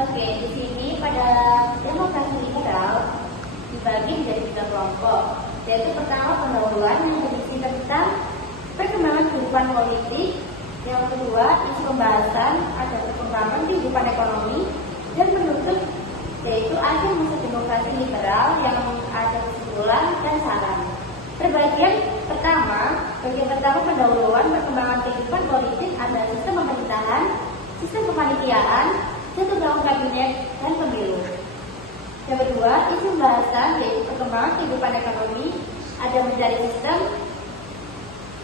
Oke, di sini pada demokrasi liberal dibagi menjadi 3 kelompok, yaitu pertama pendahuluan yang berisi tentang perkembangan kehidupan politik, yang kedua isu pembahasan ada perkembangan kehidupan ekonomi, dan penutup yaitu akhir masa demokrasi liberal yang ada kesimpulan dan saran. Bagian pertama pendahuluan perkembangan kehidupan politik ada sistem pemerintahan, sistem kepanitiaan, jatuh bangun kabinet, dan pemilu. Yang kedua, isu pembahasan yaitu perkembangan kehidupan ekonomi, ada mencari sistem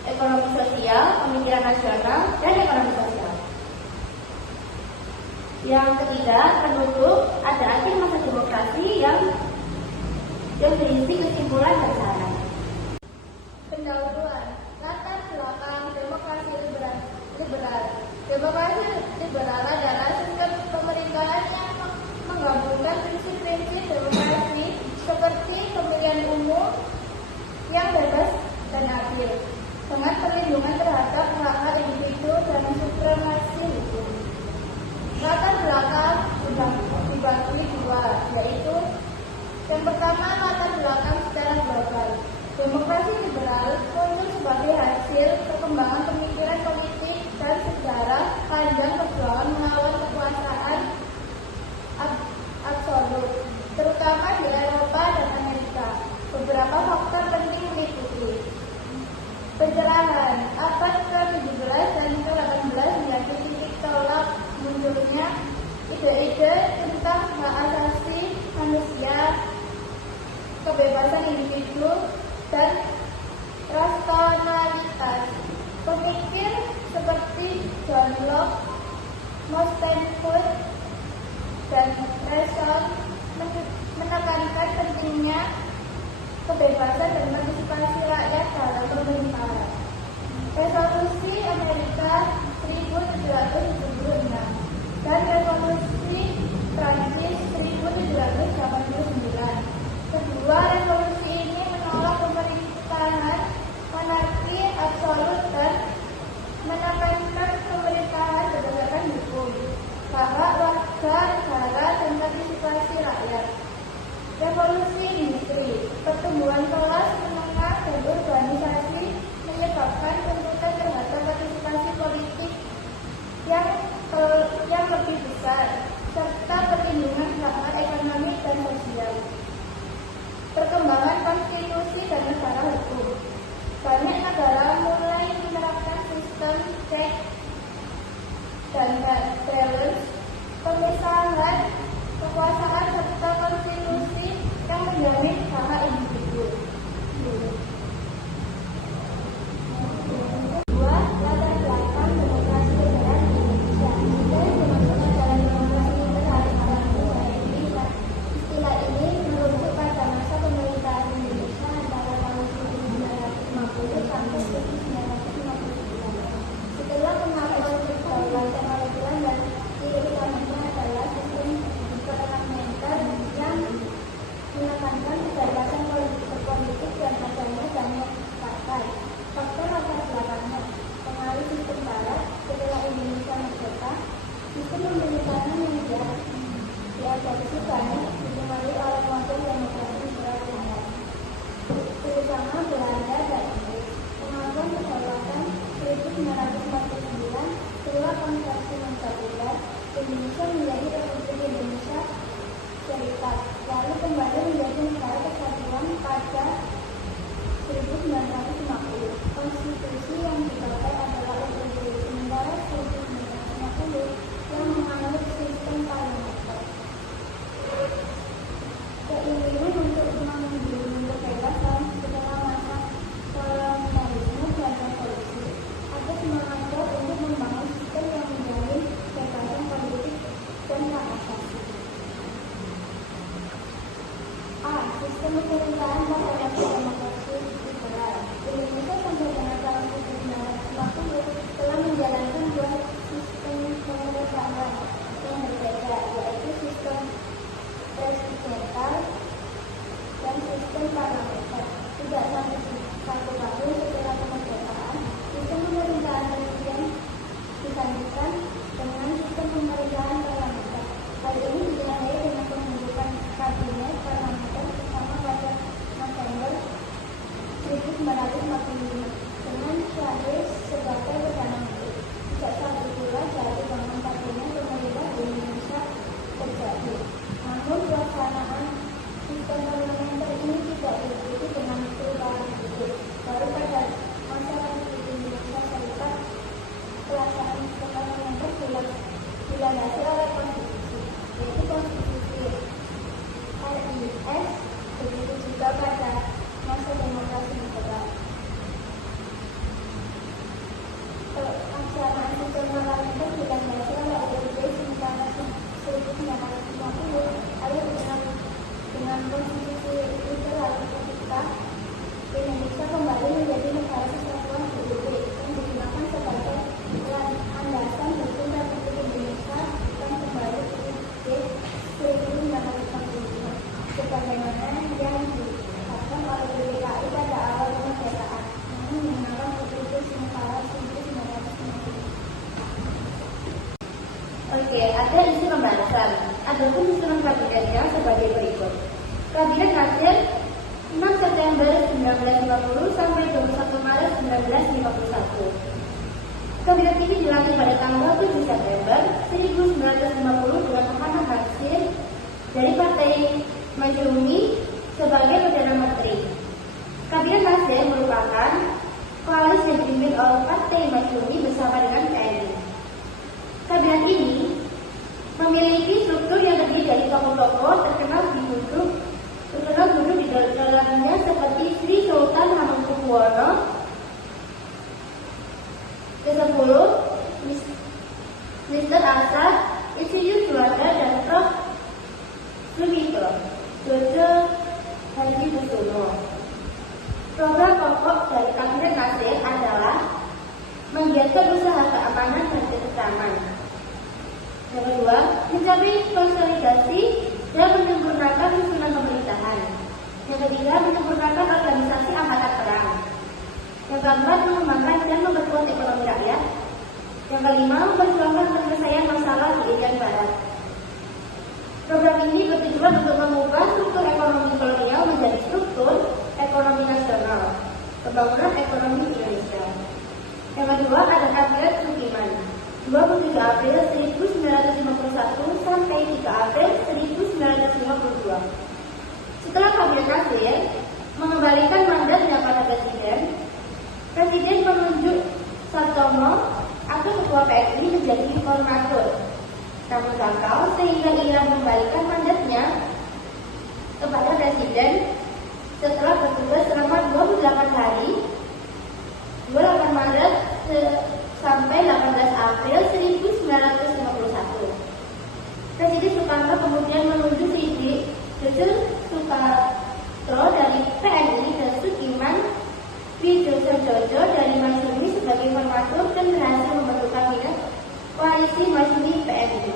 ekonomi sosial, pemikiran nasional, dan ekonomi sosial. Yang ketiga, penutup ada akhir masa demokrasi yang berisi kesimpulan dan saran. Pendahuluan, latar belakang demokrasi liberal. Demokrasi liberal adalah sistem pemerintahan yang menggabungkan prinsip-prinsip demokrasi seperti pemilihan umum yang bebas dan adil, dengan perlindungan terhadap hak-hak individu dan supremasi hukum. Latar belakang sudah dibagi dua, yaitu yang pertama latar belakang secara global. Demokrasi liberal muncul sebagai hasil perkembangan pemikiran politik dan sejarah panjang perjuangan melawan kekuasaan absolut, terutama di Eropa dan Amerika. Beberapa faktor penting meliputi pencerahan abad ke-17 dan ke-18 menjadi titik tolak munculnya ide-ide tentang hak asasi manusia, kebebasan individu, dan rasionalitas. Pemikir seperti John Locke, Montesquieu, dan Rousseau menekankan pentingnya kebebasan dan partisipasi rakyat dalam pemerintahan. Revolusi Amerika 1776 dan Revolusi Prancis 1789. Kedua revolusi ini menolak pemerintahan monarki absolut dan menekankan pemerintahan berdasarkan hukum, hak warga negara, dan partisipasi rakyat. Revolusi industri, pertumbuhan kelas menengah dan urbanisasi menyebabkan tuntutan terhadap partisipasi politik yang lebih besar, serta perlindungan hak ekonomi dan sosial. Perkembangan konstitusi dan negara hukum. Banyak negara mulai menerapkan sistem check dan balance, pemisahan kekuasaan serta konstitusi yang menjamin hak individu. Kedua, latar belakang demokrasi liberal di Indonesia. Dan dimaksudkan dalam demokrasi liberal pada Indonesia. Istilah ini merujuk pada masa pemerintahan Indonesia antara tahun 1950 sampai 1959. Setelah pengakuan kedaulatan kedaulatan dan ciri utamanya adalah sistem parlementer yang menekankan kebebasan politik dan adanya banyak partai. Faktor latar belakangnya, pengaruh sistem barat setelah Indonesia merdeka, sistem pemerintahan yang diadopsi banyak dipengaruhi oleh model demokrasi liberal barat, terutama Belanda dan Inggris. Pengakuan kedaulatan 1949 setelah konversi mencapai Indonesia menjadi Republik Indonesia Serikat, lalu kembali menjadi negara kesatuan pada 1950. Konstitusi yang dipakai adalah UUD, sementara 1950 yang menganut sistem parlementer. Keinginan untuk mengunjungi kebebasan setelah masa kolonialisme dan revolusi ada semangat kuat untuk membangun sistem yang menjamin kebebasan politik dan hak asasi. A. Sistem pemerintahan dan demokrasi liberal. Indonesia sampai dengan tahun 1950 telah menjalankan dua sistem pemerintahan yang berbeda, yaitu sistem presidensial dan sistem parlementer. Tidak sampai 1 tahun setelah kemerdekaan, sistem pemerintahan presiden disandingkan dengan sistem pemerintahan parlementer. Hal ini 1945 dengan Syahrir sebagai Perdana Menteri. Sejak saat itulah jatuh bangun kabinet pemerintah di Indonesia terjadi. Namun pelaksanaan sistem parlementer ini tidak diikuti dengan perubahan itu. Baru pada masa Indonesia Serikat pelaksanaan sistem parlementer dilandasi oleh konstitusi, yaitu konstitusi RIS. Begitu juga pada masa demokrasi liberal. Pelaksanaan sistem parlementer dilandasi oleh UUD 1950, lalu dengan konstitusi itu lalu ketika Indonesia kembali menjadi negara kesatuan UUD yang digunakan sebagai landasan hukum Republik Indonesia yang kembali ke UUD 1945 sebagaimana yang ditetapkan oleh DKI pada awal kemerdekaan, namun menggunakan UUD Negara 1950. Oke, ada isu pembahasan. Adapun susunan kabinetnya sebagai berikut. Kabinet hasil 6 September 1950 sampai 21 Maret 1951. Kabinet ini dilantik pada tanggal 7 September 1950 dengan Muhammad Hasyim dari Partai Masyumi sebagai Perdana Menteri. Kabinet Hasyim merupakan koalisi yang dipimpin oleh Partai Masyumi bersama dengan TNI. Kabinet ini memiliki struktur yang terdiri dari tokoh-tokoh terkenal duduk di dalamnya seperti Sri Sultan Hamengkubuwono ke-10, Mr. Asad, Insinyur Juanda, dan Prof. Suminto Jojo Hadikusumo. Program pokok dari Kabinet Hasyim adalah menggiatkan usaha keamanan dan ketentraman. Yang kedua, mencapai konsolidasi dan menyempurnakan susunan pemerintahan. Yang ketiga, menyempurnakan organisasi angkatan perang. Yang keempat, mengembangkan dan memperkuat ekonomi rakyat. Yang kelima, memperjuangkan penyelesaian masalah di Irian Barat. Program ini bertujuan untuk mengubah struktur ekonomi kolonial menjadi struktur ekonomi nasional, pembangunan ekonomi Indonesia. Yang kedua ada Kabinet Sukiman 27 April 1951 sampai 3 April 1952. Setelah Kabinet Hasyim mengembalikan mandatnya pada Presiden menunjuk Sartono atau Ketua PSI menjadi informator. Namun gagal sehingga ia mengembalikan mandatnya kepada Presiden setelah bertugas selama 28 hari 28 Maret sampai 18 April 1951. Presiden Soekarno kemudian menunjuk Jojo Sukarto dari PNI dan Sukiman Wijoyo dari Masyumi sebagai informator dan berhasil membentuk kabinet koalisi Masyumi PNI.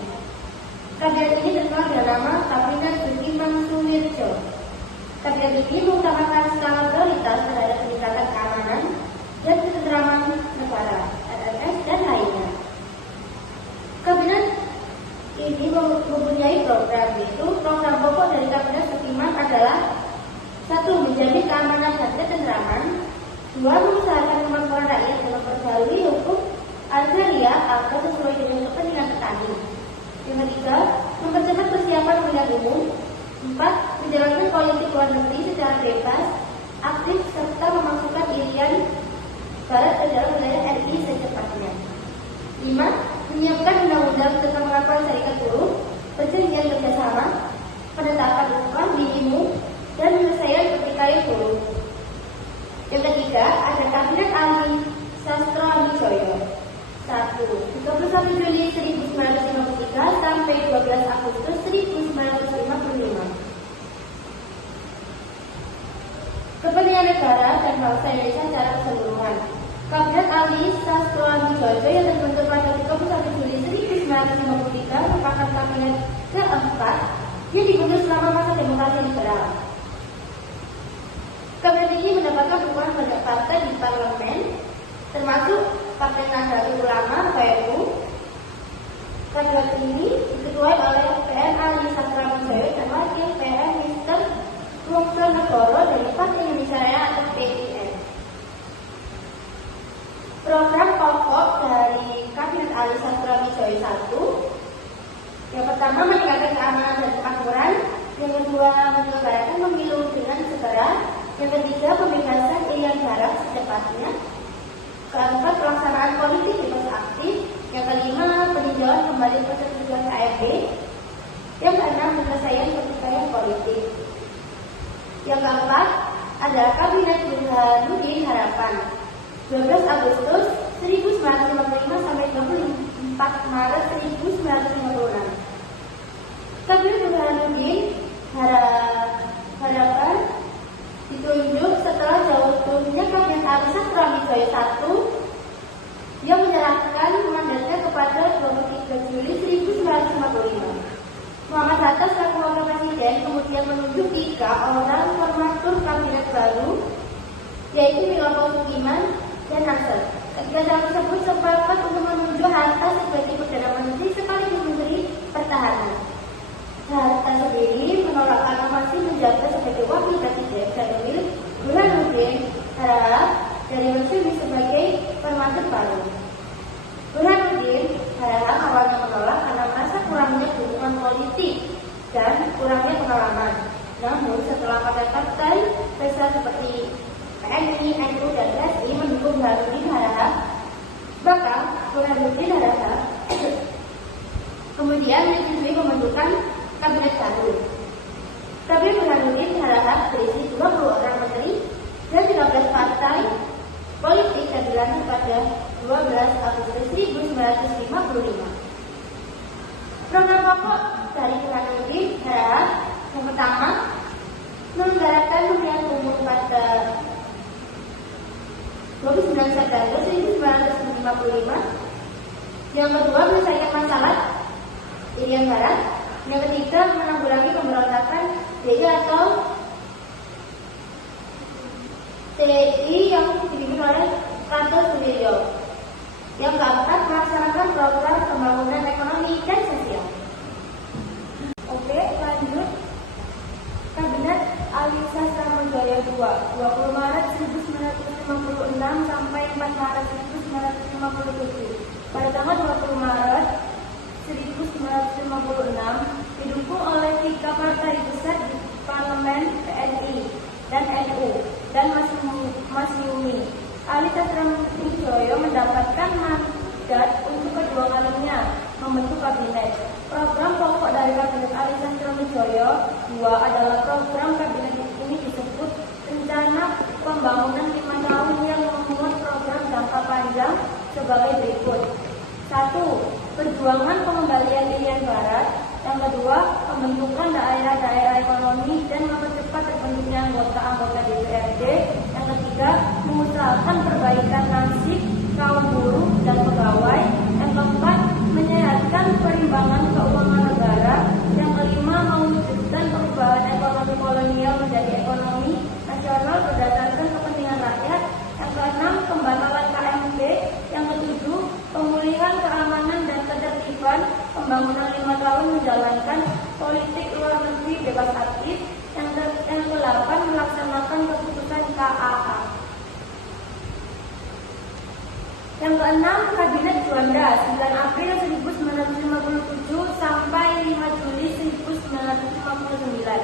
Kabinet ini terkenal dengan nama Kabinet Sukiman Suwirjo. Kabinet ini mengutamakan skala prioritas terhadap peningkatan keamanan dan ketentraman negara, RRS dan lainnya. Kabinet ini mempunyai program, yaitu program pokok dari Kabinet Sukiman adalah 1. Menjamin keamanan dan ketentraman. 2. Mengusahakan kemakmuran rakyat dan memperbarui hukum agraria agar sesuai dengan kepentingan petani. Yang ketiga, mempercepat persiapan pemilihan umum. 4. Menjalankan politik luar negeri secara bebas, aktif serta memasukkan Irian Barat ke dalam wilayah RI secepatnya. 5. Menyiapkan undang-undang tentang pengakuan serikat buruh, perjanjian kerjasama, penetapan upah minimum, dan penyelesaian pertikaian buruh. Yang ketiga, ada Kabinet Ali Sastroamidjojo 1. 21 Juli 1953 sampai 12 Agustus 1955. Kepentingan negara dan bangsa Indonesia secara keseluruhan. Kabinet Ali Sastroamidjojo yang terbentuk pada 21 Juli 1953 merupakan kabinet keempat yang dibentuk selama masa demokrasi liberal. Kabinet ini mendapatkan dukungan banyak partai di parlemen, termasuk Partai Nahdlatul Ulama (PNU). Kabinet ini diketuai oleh PN Ali Sastroamidjojo dan Wakil PN Mr. Wongso Negoro dari Partai Indonesia Raya atau PIN. Ali Sastroamidjojo I. Yang pertama, meningkatkan keamanan dan kemakmuran. Yang kedua, menyelenggarakan pemilu dengan segera. Yang ketiga, pembebasan Irian Barat secepatnya. Keempat, pelaksanaan politik bebas aktif. Yang kelima, peninjauan kembali persetujuan KRD. Yang keenam, penyelesaian pertikaian politik. Yang keempat, ada Kabinet Burhanuddin Harapan 12 Agustus 1955 sampai 24 Maret 1956. Kabinet Burhanuddin Harapan ditunjuk setelah jatuhnya Kabinet Ali Sastroamidjojo I yang menyerahkan mandatnya kepada 23 Juli 1955. Muhammad Hatta selaku wakil presiden kemudian menunjuk 3 orang formatur kabinet baru, yaitu Mila Sukiman dan Nasser. Ketiga calon tersebut sepakat untuk menunjuk Hatta sebagai perdana menteri sekaligus menteri pertahanan. Hatta sendiri menolak karena masih menjabat sebagai wakil presiden dan memilih Burhanuddin Harahap dari Mesir sebagai formatur baru. Burhanuddin Harahap awalnya menolak karena merasa kurangnya dukungan politik dan kurangnya pengalaman. Namun setelah partai-partai besar seperti PNI, NU, dan PSI mendukung Burhanuddin Harahap, maka Burhanuddin Harahap kemudian menyetujui pembentukan kabinet baru. Kabinet Burhanuddin Harahap berisi 20 orang menteri dan 13 partai politik dan dilantik pada 12 Agustus 1955. Program pokok dari Burhanuddin Harahap yang pertama, menyelenggarakan pemilihan umum pada 29 September 1955. Yang kedua, menyelesaikan masalah Irian Barat. Yang ketiga, menanggulangi pemberontakan DI atau TI yang dipimpin oleh Prato Suwiryo. Yang keempat, melaksanakan program pembangunan ekonomi dan sosial. Oke, lanjut. Kabinet Ali Sastroamidjojo II 20 Maret 1956 sampai 4 Maret 1957. Pada tanggal 20 Maret 1956 didukung oleh 3 partai besar di parlemen, PNI dan NU dan Masyumi. Ali Sastroamidjojo mendapatkan mandat untuk kedua kalinya membentuk kabinet. Program pokok dari Kabinet Ali Sastroamidjojo II adalah program kabinet ini disebut Rencana Pembangunan 5 Tahun yang memuat program jangka panjang sebagai berikut. 1. Perjuangan pengembalian Irian Barat. Yang kedua, pembentukan daerah-daerah ekonomi dan mempercepat terbentuknya anggota-anggota DPRD. Yang ketiga, mengusahakan perbaikan nasib kaum buruh dan pegawai. Yang keempat, menyehatkan perimbangan keuangan negara. Yang kelima, mewujudkan perubahan ekonomi kolonial menjadi ekonomi nasional berdasarkan kepentingan rakyat. Yang keenam, pembatalan KMP. Yang ketujuh, pemulihan keamanan dan ketertiban. Pembangunan 5 tahun menjalankan politik luar negeri bebas aktif. Yang ke-8, melaksanakan keputusan KAA. Yang keenam, Kabinet Juanda 9 April 1957 sampai 5 Juli 1959.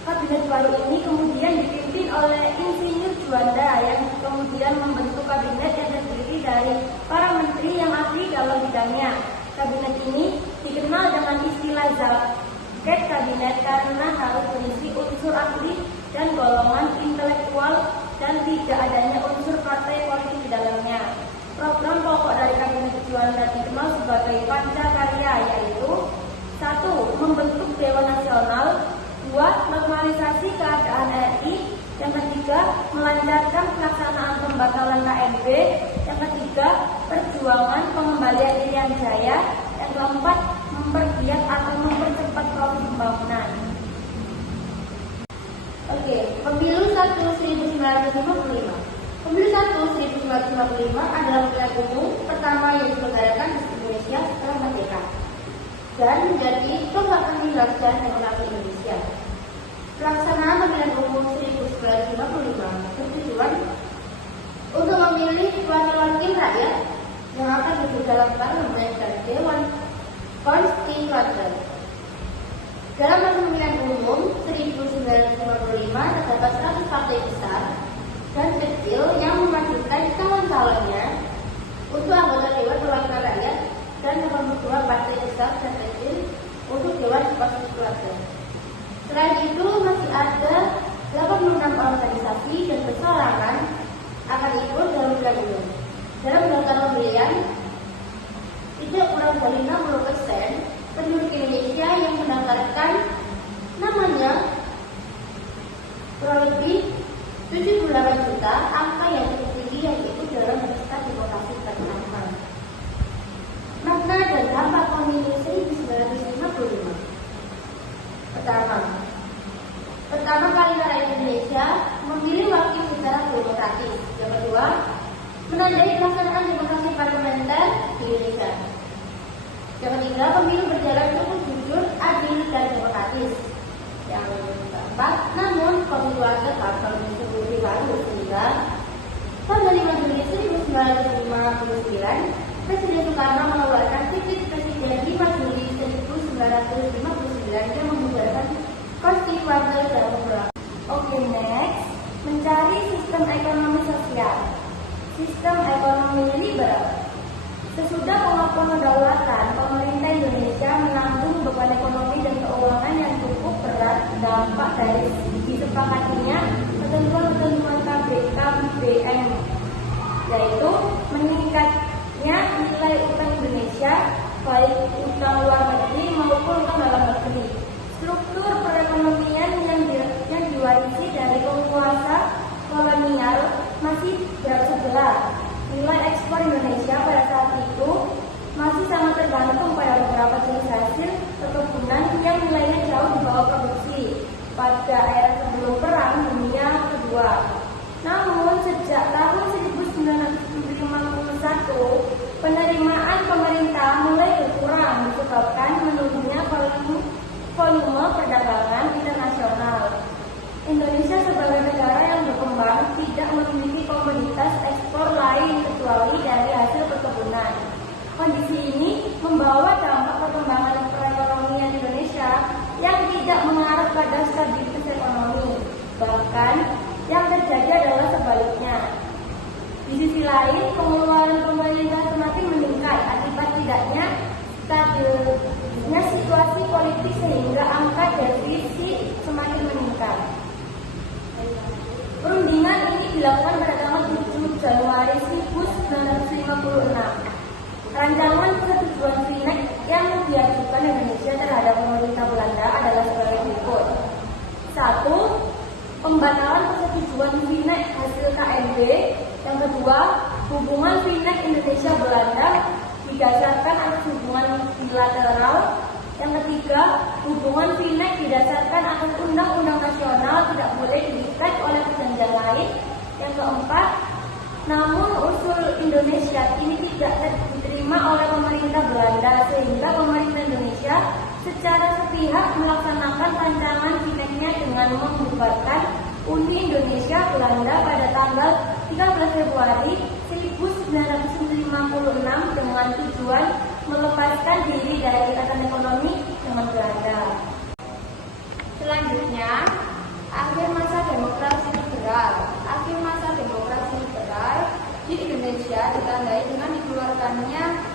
Kabinet baru ini kemudian dipimpin oleh Insinyur Juanda yang kemudian membentuk kabinet yang terdiri dari para menteri yang ahli dalam bidangnya. Kabinet ini dikenal dengan istilah jaket kabinet karena harus berisi unsur ahli dan golongan intelektual dan tidak adanya unsur partai politik di dalamnya. Program pokok dari Kabinet Juanda dikenal sebagai Pancakarya, yaitu 1. Membentuk Dewan Nasional. 2. Normalisasi keadaan RI. Yang ketiga, melancarkan pelaksanaan pembatalan KMP. Yang ketiga, perjuangan pengembalian Irian Jaya. Yang keempat, mempergiat atau mempercepat proses pembangunan. Oke, Pemilu 1 1955. Pemilu 1 1955 adalah pemilihan umum pertama yang diselenggarakan di Indonesia setelah merdeka dan menjadi tonggak peninggalan demokrasi Indonesia. Pelaksanaan pemilihan umum 1955 bertujuan untuk memilih wakil-wakil rakyat yang akan duduk dalam parlemen partai besar dan kecil yang memajukan calon-calonnya untuk anggota Dewan Perwakilan Rakyat dan nomor 2 partai besar dan kecil untuk Dewan Perwakilan. Selain itu masih ada 86 organisasi dan perseorangan akan ikut dalam bulan ini. Dalam daftar pemilihan, tidak kurang dari 60% penduduk Indonesia yang mendaftarkan namanya, kurang lebih 78 juta, angka yang cukup tinggi yang ikut dalam pesta demokrasi ke-6. Makna dan dampak pemilu 1955. Pertama kali rakyat Indonesia memilih wakil secara demokratis. Yang kedua, menandai pelaksanaan demokrasi parlementer di Indonesia. Yang ketiga, pemilu berjalan cukup jujur, adil, dan demokratis. Yang keempat, namun pemilu ada bakal disebut lalu sehingga pada 5 Juli 1959 Presiden Soekarno mengeluarkan Dekret Presiden 5 Juli 1959 yang membubarkan Konstituante Demokrasi. Oke, next, mencari sistem ekonomi sosial. Sistem ekonomi liberal. Sesudah pengakuan kedaulatan, pemerintah Indonesia menanggung beban ekonomi dan keuangan yang cukup berat dampak dari disepakatinya ketentuan-ketentuan KBM, yaitu meningkatnya nilai utang Indonesia, baik utang luar negeri maupun utang dalam negeri. Struktur perekonomian yang diwarisi dari penguasa kolonial masih bersebelah. Nilai ekspor Indonesia pada saat itu masih sangat tergantung pada beberapa jenis hasil perkebunan yang nilainya jauh di bawah produksi pada era sebelum Perang Dunia Kedua. Namun sejak tahun 1951 penerimaan pemerintah mulai berkurang disebabkan menurunnya volume perdagangan internasional. Indonesia sebagai negara yang berkembang tidak memiliki komoditas ekspor lain kecuali dari hasil perkebunan. Kondisi ini membawa dampak perkembangan perekonomian Indonesia yang tidak mengarah pada stabilitas ekonomi. Bahkan yang terjadi adalah sebaliknya. Di sisi lain, pengeluaran pemerintah semakin meningkat akibat tidaknya stabilnya situasi politik sehingga angka defisit semakin meningkat. Perundingan ini dilakukan pada tanggal 7 Januari 1956. Rancangan persetujuan FINEK yang diajukan Indonesia terhadap pemerintah Belanda adalah sebagai berikut. 1. Pembatalan persetujuan FINEK hasil KNB. Yang kedua, hubungan FINEK Indonesia-Belanda didasarkan atas hubungan bilateral. Yang ketiga, hubungan FINEK didasarkan atas undang-undang nasional, tidak boleh diikat oleh perjanjian lain. Yang keempat, namun usul Indonesia ini tidak diterima oleh pemerintah Belanda sehingga pemerintah Indonesia secara sepihak melaksanakan rancangan FINEK-nya dengan membubarkan Uni Indonesia Belanda pada tanggal 13 Februari 1956 dengan tujuan melepaskan diri dari ikatan ekonomi dengan Belanda. Selanjutnya, akhir masa demokrasi liberal. Akhir masa demokrasi liberal di Indonesia ditandai dengan dikeluarkannya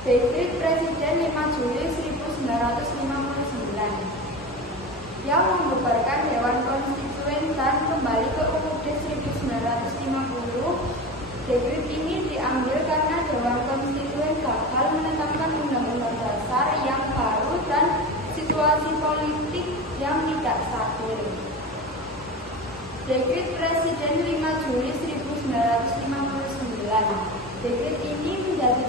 Dekret Presiden 5 Juli 1959 yang membubarkan Dewan Konstituen dan kembali ke UUD 1950. Dekret ini diambil karena Dewan Konstituen gagal menetapkan undang-undang dasar yang baru dan situasi politik yang tidak stabil. Dekret Presiden 5 Juli 1959. Dekret ini menjadi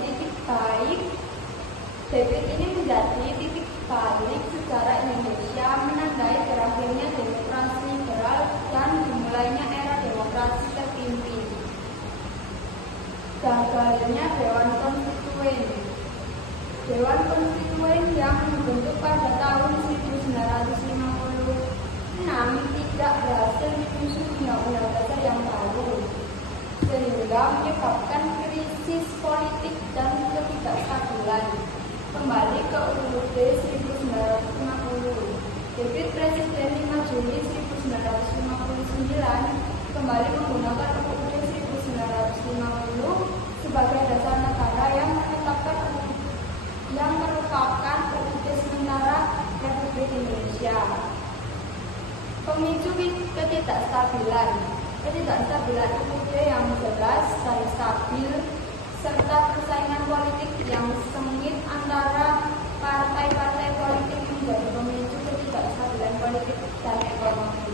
titik balik sejarah Indonesia, menandai berakhirnya demokrasi liberal dan dimulainya era demokrasi terpimpin. Gagalnya Dewan Konstituen. Dewan Konstituen yang dibentuk pada tahun 1956 tidak berhasil menyusun undang-undang dasar yang baru, sehingga menyebabkan krisis politik dan ketidakstabilan. Kembali ke UUD 1950. Dekret Presiden 5 Juli 1959 Ketidakstabilan ide yang jelas dan stabil, serta persaingan politik yang sengit antara partai-partai politik menjadi pemicu ketidakstabilan politik dan ekonomi.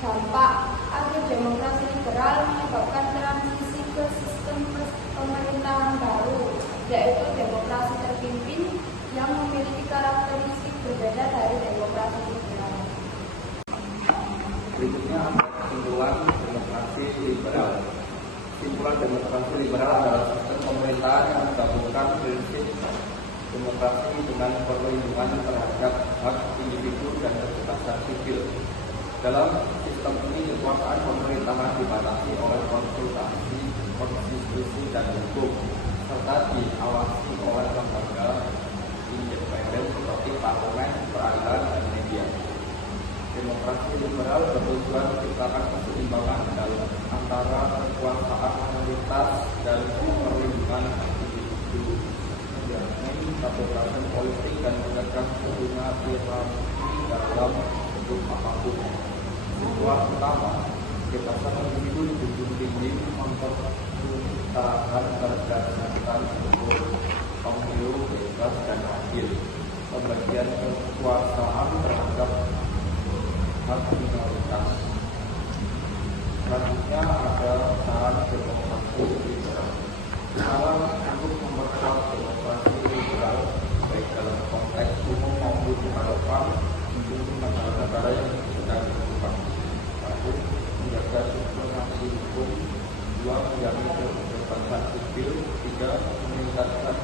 Dampak akhir demokrasi liberal menyebabkan transisi ke sistem pemerintahan baru, yaitu demokrasi terpimpin yang memiliki karakteristik berbeda dari demokrasi liberal. Berikutnya kesimpulan demokrasi liberal. Kesimpulan demokrasi liberal adalah sistem pemerintahan yang menggabungkan prinsip demokrasi dengan perlindungan terhadap hak individu dan kebebasan sipil. Dalam sistem ini, kekuasaan pemerintahan dibatasi oleh konsultasi, konstitusi, dan hukum, serta diawasi oleh lembaga independen seperti parlemen, peradilan, dan media. Demokrasi liberal bertujuan menciptakan keseimbangan dalam antara kekuasaan mayoritas dan perlindungan individu, menjamin kebebasan politik dan menegakkan hierarki dalam bentuk apapun. Tujuan utama kebebasan individu dijunjung tinggi, mempertahankan berdasarkan hukum, pemilu bebas dan adil, pembagian kekuasaan terhadap hak minoritas. Selanjutnya ada saran demokrasi liberal. Saran untuk memperkuat demokrasi liberal baik dalam konteks umum maupun harapan untuk negara-negara yang sedang berkembang. Satu, menjaga supremasi hukum. Dua, menjamin kebebasan sipil. Tiga, meningkatkan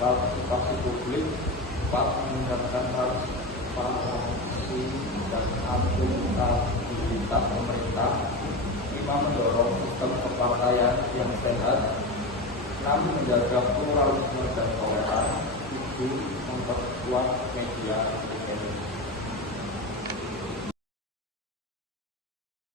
partisipasi publik. Empat, meningkatkan transparansi dan akuntabilitas pemerintah. 5, mendorong sistem kepartaian yang sehat. 6, menjaga pluralisme dan toleransi. 7, memperkuat media independen.